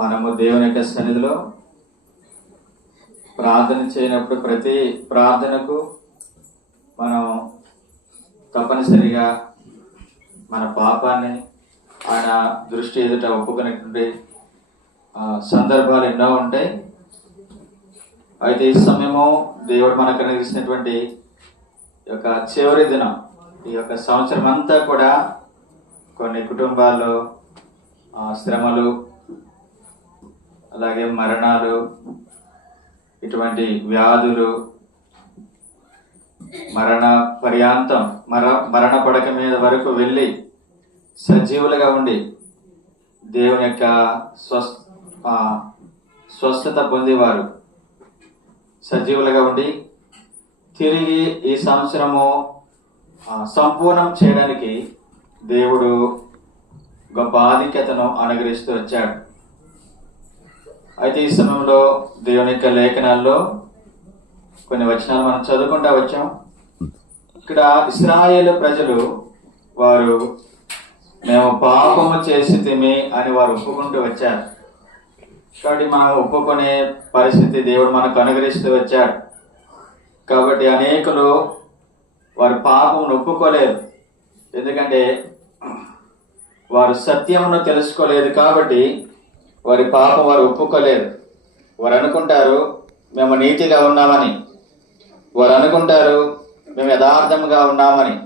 మనము దేవుని యొక్క సన్నిధిలో ప్రార్థన చేయనప్పుడు ప్రతి ప్రార్థనకు మనం తప్పనిసరిగా మన పాపాన్ని ఆయన దృష్టి ఎదుట ఒప్పుకునేటువంటి సందర్భాలు ఎన్నో ఉంటాయి. అయితే ఈ సమయము దేవుడు మనకు అనుగ్రహించినటువంటి యొక్క చివరి దినం, ఈ యొక్క సంవత్సరం అంతా కూడా కొన్ని కుటుంబాల్లో శ్రమలు, అలాగే మరణాలు, ఇటువంటి వ్యాధులు, మరణ పడక మీద వరకు వెళ్ళి సజీవులుగా ఉండి దేవుని యొక్క స్వస్థత పొందేవారు సజీవులుగా ఉండి తిరిగి ఈ సంవత్సరము సంపూర్ణం చేయడానికి దేవుడు గొప్ప ఆధిక్యతను అనుగ్రహిస్తూ వచ్చాడు. అయితే ఈ సమయంలో దేవుని యొక్క లేఖనాల్లో కొన్ని వచనాలు మనం చదువుకుంటా వచ్చాం. ఇక్కడ ఇశ్రాయేలు ప్రజలు వారు మేము పాపము చేసితిమి అని వారు ఒప్పుకుంటూ వచ్చారు. కాబట్టి మనం ఒప్పుకునే పరిస్థితి దేవుడు మనకు అనుగ్రహిస్తూ వచ్చాడు. కాబట్టి అనేకులు వారి పాపమును ఒప్పుకోలేరు, ఎందుకంటే వారు సత్యమును తెలుసుకోలేదు. కాబట్టి వారి పాపం వారు ఒప్పుకోలేరు. వారు అనుకుంటారు మేము నీతిగా ఉన్నామని, వారు అనుకుంటారు మేము యథార్థంగా ఉన్నామని.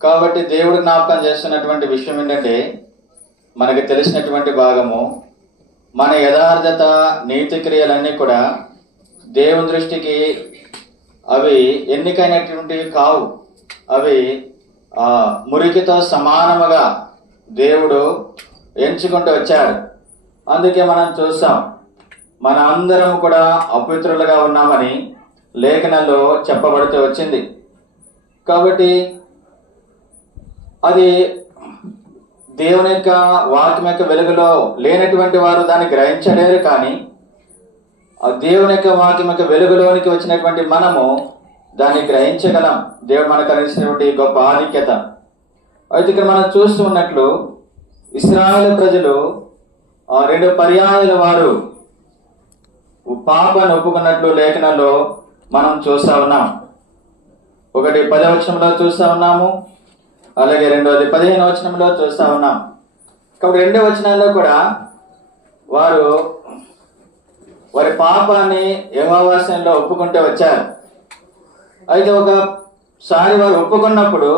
కాబట్టి దేవుడు జ్ఞాపకం చేస్తున్నటువంటి విషయం ఏంటంటే, మనకు తెలిసినటువంటి భాగము, మన యథార్థత నీతి క్రియలన్నీ కూడా దేవుని దృష్టికి అవి ఎన్నికైనటువంటివి కావు. అవి మురికితో సమానముగా దేవుడు ఎంచుకుంటూ వచ్చాడు. అందుకే మనం చూస్తాం, మన అందరం కూడా అపవిత్రులుగా ఉన్నామని లేఖనంలో చెప్పబడుతూ వచ్చింది. కాబట్టి అది దేవుని యొక్క వాక్యం యొక్క వెలుగులో లేనటువంటి వారు దాన్ని గ్రహించలేరు. కానీ దేవుని యొక్క వాక్యం యొక్క వెలుగులోనికి వచ్చినటువంటి మనము దాన్ని గ్రహించగలం. దేవుడు మనకు కలిగినటువంటి గొప్ప ఆధిక్యత. అయితే ఇక్కడ మనం చూస్తూ ఉన్నట్లు ఇశ్రాయేలు ప్రజలు 2 పర్యాయాల వారు పాపాన్ని ఒప్పుకున్నట్లు లేఖనంలో మనం చూస్తా ఉన్నాం. ఒకటి 10వ వచనంలో చూస్తా ఉన్నాము, అలాగే రెండవది 15వ వచనంలో చూస్తా ఉన్నాం. కాబట్టి 2 వచనాల్లో కూడా వారు వారి పాపాన్ని యెహోవా సన్నిధిలో ఒప్పుకుంటూ వచ్చారు. అయితే ఒకసారి వారు ఒప్పుకున్నప్పుడు